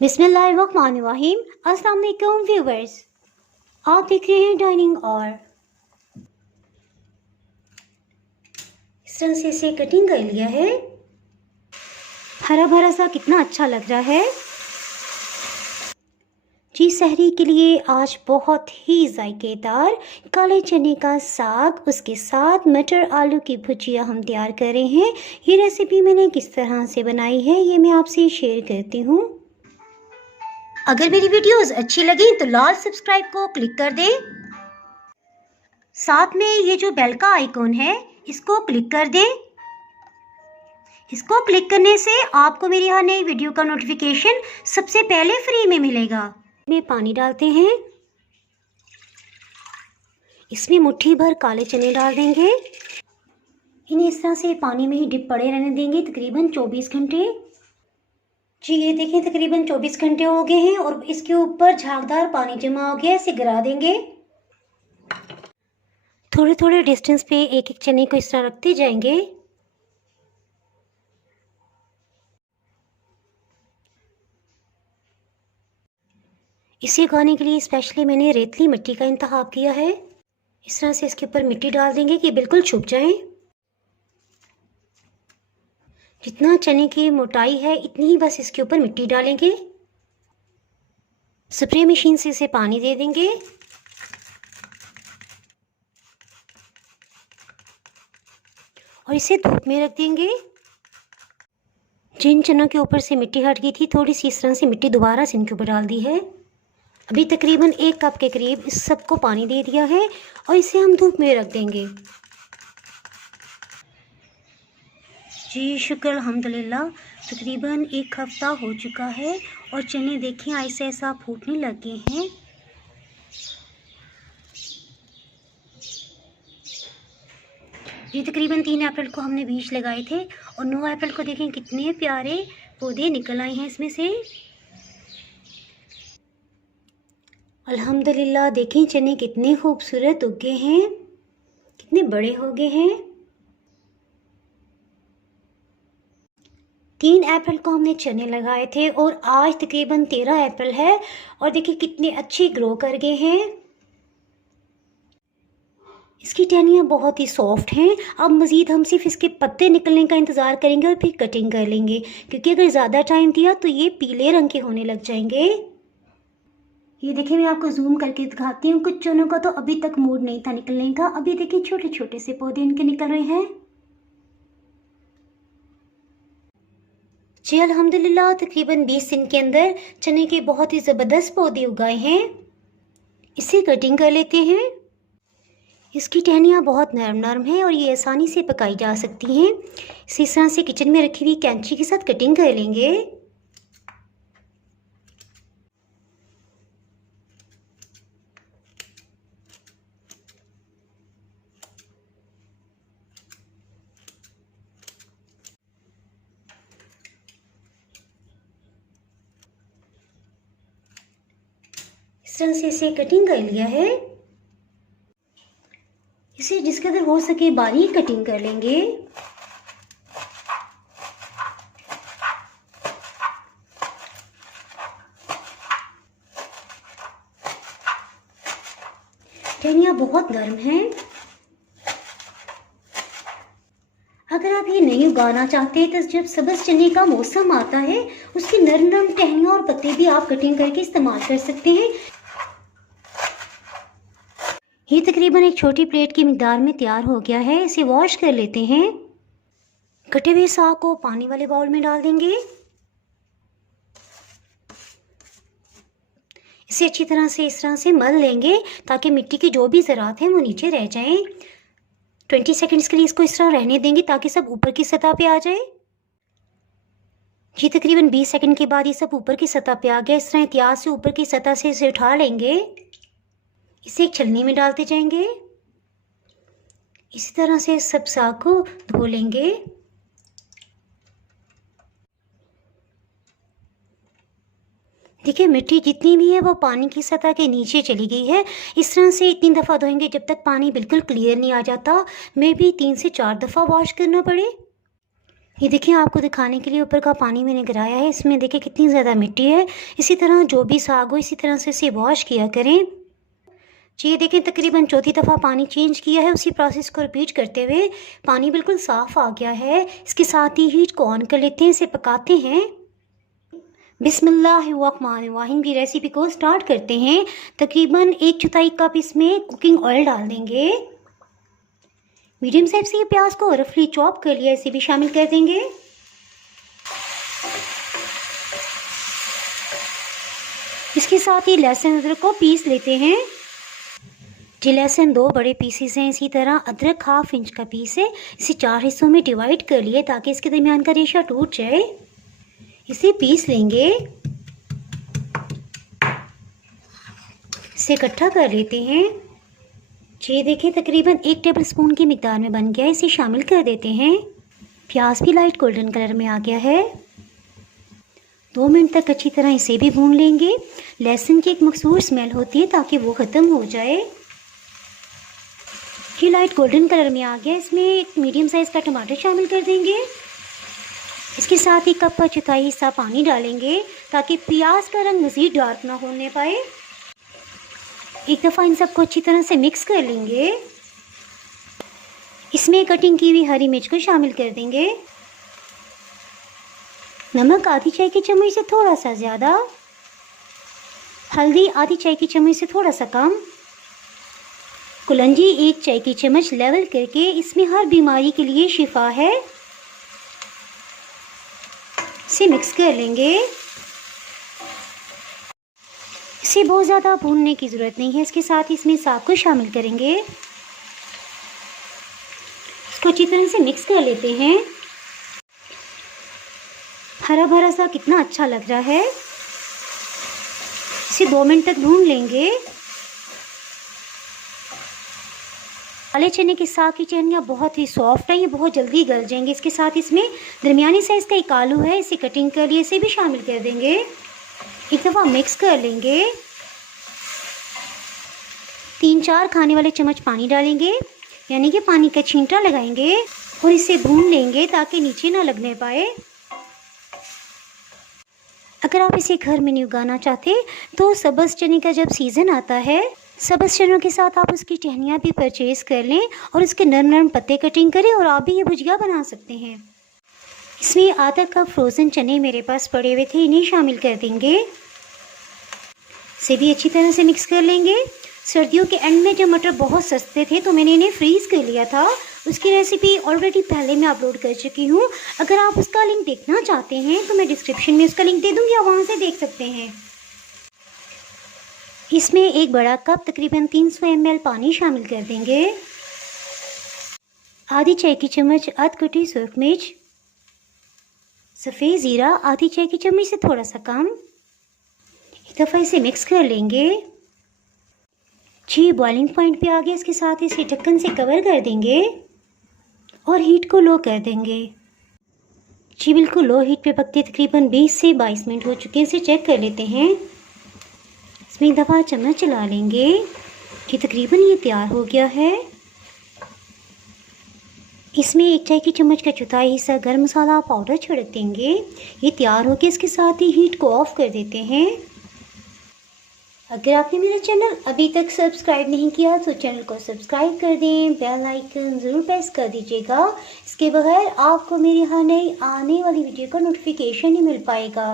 बिस्मिल्लाहिर्रहमानिर्रहीम। अस्सलाम वालेकुम व्यूवर्स, आप देख रहे हैं डाइनिंग और इस तरह से इसे कटिंग कर लिया है। हरा भरा सा कितना अच्छा लग रहा है जी। सहरी के लिए आज बहुत ही जायकेदार काले चने का साग, उसके साथ मटर आलू की भुजिया हम तैयार कर रहे हैं। ये रेसिपी मैंने किस तरह से बनाई है ये मैं आपसे शेयर करती हूँ। अगर मेरी वीडियोस अच्छी लगी तो लाल सब्सक्राइब को क्लिक कर दें। साथ में ये जो बेल का आइकॉन है इसको क्लिक कर दें। इसको क्लिक करने से आपको मेरी हर नई वीडियो का नोटिफिकेशन सबसे पहले फ्री में मिलेगा। में पानी डालते हैं, इसमें मुट्ठी भर काले चने डाल देंगे। इन्हें इस तरह से पानी में ही डिप पड़े रहने देंगे तकरीबन 24 घंटे। जी ये देखें तकरीबन 24 घंटे हो गए हैं और इसके ऊपर झागदार पानी जमा हो गया। इसे गिरा देंगे। थोड़े थोड़े डिस्टेंस पे एक एक चने को इस तरह रखते जाएंगे। इसे उगाने के लिए स्पेशली मैंने रेतली मिट्टी का इंतखाब किया है। इस तरह से इसके ऊपर मिट्टी डाल देंगे कि बिल्कुल छुप जाए। जितना चने की मोटाई है इतनी ही बस इसके ऊपर मिट्टी डालेंगे। स्प्रे मशीन से इसे पानी दे देंगे। और इसे धूप में रख देंगे। जिन चनों के ऊपर से मिट्टी हट गई थी थोड़ी सी इस तरह से मिट्टी दोबारा से इनके ऊपर डाल दी है। अभी तकरीबन 1 कप के करीब इस सबको पानी दे दिया है और इसे हम धूप में रख देंगे। जी शुक्र अल्हम्दुलिल्लाह, तकरीबन 1 हफ्ता हो चुका है और चने देखें ऐसा ऐसा फूटने लगे हैं। ये तकरीबन 3 अप्रैल को हमने बीज लगाए थे और 9 अप्रैल को देखें कितने प्यारे पौधे निकल आए हैं इसमें से। अल्हम्दुलिल्लाह देखें चने कितने खूबसूरत उगे हैं, कितने बड़े हो गए हैं। 3 अप्रैल को हमने चने लगाए थे और आज तकरीबन 13 अप्रैल है और देखिए कितने अच्छे ग्रो कर गए हैं। इसकी टहनियाँ बहुत ही सॉफ्ट हैं। अब मज़ीद हम सिर्फ इसके पत्ते निकलने का इंतज़ार करेंगे और फिर कटिंग कर लेंगे, क्योंकि अगर ज़्यादा टाइम दिया तो ये पीले रंग के होने लग जाएंगे। ये देखिए मैं आपको जूम करके दिखाती हूँ। कुछ चनों का तो अभी तक मूड नहीं था निकलने का। अभी देखिए छोटे छोटे से पौधे इनके निकल रहे हैं। जी अल्हम्दुलिल्लाह तकरीबन 20 दिन के अंदर चने के बहुत ही ज़बरदस्त पौधे उगाए हैं। इसे कटिंग कर लेते हैं। इसकी टहनियाँ बहुत नरम नरम हैं और ये आसानी से पकाई जा सकती हैं। इस तरह से किचन में रखी हुई कैंची के साथ कटिंग कर लेंगे। इस तरह से इसे कटिंग कर लिया है। इसे जिस कदर हो सके बारीक कटिंग कर लेंगे। टहनियाँ बहुत गर्म हैं। अगर आप ये नहीं उगाना चाहते तो जब सब्ज चने का मौसम आता है उसकी नरम नरम टहनियाँ और पत्ते भी आप कटिंग करके इस्तेमाल कर सकते हैं। ये तकरीबन एक छोटी प्लेट की मिकदार में तैयार हो गया है। इसे वॉश कर लेते हैं। कटे हुए साग को पानी वाले बाउल में डाल देंगे। इसे अच्छी तरह से इस तरह से मल लेंगे ताकि मिट्टी की जो भी ज़रात हैं वो नीचे रह जाएं। 20 सेकंड्स के लिए इसको इस तरह रहने देंगे ताकि सब ऊपर की सतह पे आ जाए। जी तकरीबन 20 सेकंड के बाद ये सब ऊपर की सतह पे आ गया। इस तरह एहतियात से ऊपर की सतह से इसे उठा लेंगे। इसे एक छलनी में डालते जाएंगे। इसी तरह से सब साग को धो लेंगे। देखिए मिट्टी जितनी भी है वो पानी की सतह के नीचे चली गई है। इस तरह से इतनी दफ़ा धोएंगे जब तक पानी बिल्कुल क्लियर नहीं आ जाता। मे भी 3 से 4 दफ़ा वॉश करना पड़े। ये देखिए, आपको दिखाने के लिए ऊपर का पानी मैंने गिराया है, इसमें देखिए कितनी ज़्यादा मिट्टी है। इसी तरह जो भी साग हो इसी तरह से इसे वॉश किया करें। जी, ये देखिए तकरीबन चौथी दफ़ा पानी चेंज किया है। उसी प्रोसेस को रिपीट करते हुए पानी बिल्कुल साफ़ आ गया है। इसके साथ ही हीट को ऑन कर लेते हैं, इसे पकाते हैं। बिस्मिल्लाहिर्रहमानिर्रहीम की रेसिपी को स्टार्ट करते हैं। तकरीबन 1/4 कप इसमें कुकिंग ऑयल डाल देंगे। मीडियम साइज से ये प्याज को रफली चॉप कर लिया, इसे भी शामिल कर देंगे। इसके साथ ही लहसुन अदरक को पीस लेते हैं। जी, लहसुन 2 बड़े पीसेस हैं। इसी तरह अदरक 1/2 इंच का पीस है। इसे 4 हिस्सों में डिवाइड कर लिए ताकि इसके दरमियान का रेशा टूट जाए। इसे पीस लेंगे, इसे इकट्ठा कर लेते हैं। जी देखिए, तकरीबन 1 टेबलस्पून की मिकदार में बन गया है, इसे शामिल कर देते हैं। प्याज भी लाइट गोल्डन कलर में आ गया है। 2 मिनट तक अच्छी तरह इसे भी भून लेंगे। लहसुन की एक मखसूस स्मेल होती है ताकि वो ख़त्म हो जाए। ये लाइट गोल्डन कलर में आ गया। इसमें एक मीडियम साइज़ का टमाटर शामिल कर देंगे। इसके साथ ही कप का 1/4 हिस्सा पानी डालेंगे ताकि प्याज का रंग मज़ीद डार्क ना होने पाए। एक दफ़ा इन सबको अच्छी तरह से मिक्स कर लेंगे। इसमें कटिंग की हुई हरी मिर्च को शामिल कर देंगे। नमक आधी चाय की चम्मच से थोड़ा सा ज़्यादा, हल्दी आधी चाय की चम्मच से थोड़ा सा कम, कुलंजी 1 चाय की चम्मच लेवल करके, इसमें हर बीमारी के लिए शिफा है। इसे मिक्स कर लेंगे। इसे बहुत ज़्यादा भूनने की ज़रूरत नहीं है। इसके साथ इसमें साग को शामिल करेंगे। इसको अच्छी तरह से मिक्स कर लेते हैं। हरा भरा सा कितना अच्छा लग रहा है। इसे 2 मिनट तक भून लेंगे। काले चने के साग की चटनियाँ बहुत ही सॉफ्ट है, ये बहुत जल्दी गल जाएंगे। इसके साथ इसमें दरमियानी साइज़ का एक आलू है, इसे कटिंग कर लिए, इसे भी शामिल कर देंगे। एक दफ़ा मिक्स कर लेंगे। 3-4 खाने वाले चम्मच पानी डालेंगे, यानी कि पानी का छींटा लगाएंगे और इसे भून लेंगे ताकि नीचे ना लगने पाए। अगर आप इसे घर में नहीं उगाना चाहते तो सब्ज़ चने का जब सीज़न आता है, सब्ज़ चनों के साथ आप उसकी टहनियाँ भी परचेज़ कर लें और इसके नरम नरम पत्ते कटिंग करें और आप भी ये भुजिया बना सकते हैं। इसमें आधा कप फ्रोज़न चने मेरे पास पड़े हुए थे, इन्हें शामिल कर देंगे। इसे भी अच्छी तरह से मिक्स कर लेंगे। सर्दियों के एंड में जब मटर बहुत सस्ते थे तो मैंने इन्हें फ्रीज़ कर लिया था। उसकी रेसिपी ऑलरेडी पहले मैं अपलोड कर चुकी हूँ। अगर आप उसका लिंक देखना चाहते हैं तो मैं डिस्क्रिप्शन में उसका लिंक दे दूँगी, आप वहाँ से देख सकते हैं। इसमें एक बड़ा कप तकरीबन 300 ml पानी शामिल कर देंगे। आधी चाय की चम्मच अधकटी सुर्ख मिर्च, सफ़ेद ज़ीरा आधी चाय की चम्मच से थोड़ा सा कम। एक दफ़ा इसे मिक्स कर लेंगे। जी, बॉइलिंग पॉइंट पे आ गया। इसके साथ इसे ढक्कन से कवर कर देंगे और हीट को लो कर देंगे। जी, बिल्कुल लो हीट पे पकते तकरीबन 20 से 22 मिनट हो चुके हैं। इसे चेक कर लेते हैं। इसमें एक दफ़ा चम्मच चला लेंगे कि तकरीबन ये तैयार हो गया है। इसमें 1 चाय की चम्मच का 1/4 हिस्सा गर्म मसाला पाउडर छिड़क देंगे। ये तैयार हो गया। इसके साथ ही हीट को ऑफ़ कर देते हैं। अगर आपने मेरा चैनल अभी तक सब्सक्राइब नहीं किया तो चैनल को सब्सक्राइब कर दें, बेल आइकन ज़रूर प्रेस कर दीजिएगा। इसके बगैर आपको मेरी हर नई आने वाली वीडियो का नोटिफिकेशन नहीं मिल पाएगा।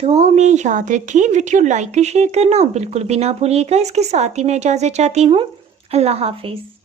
दुआओं में याद रखें, वीडियो लाइक और शेयर करना बिल्कुल भी ना भूलिएगा। इसके साथ ही मैं इजाज़त चाहती हूँ। अल्लाह हाफिज़।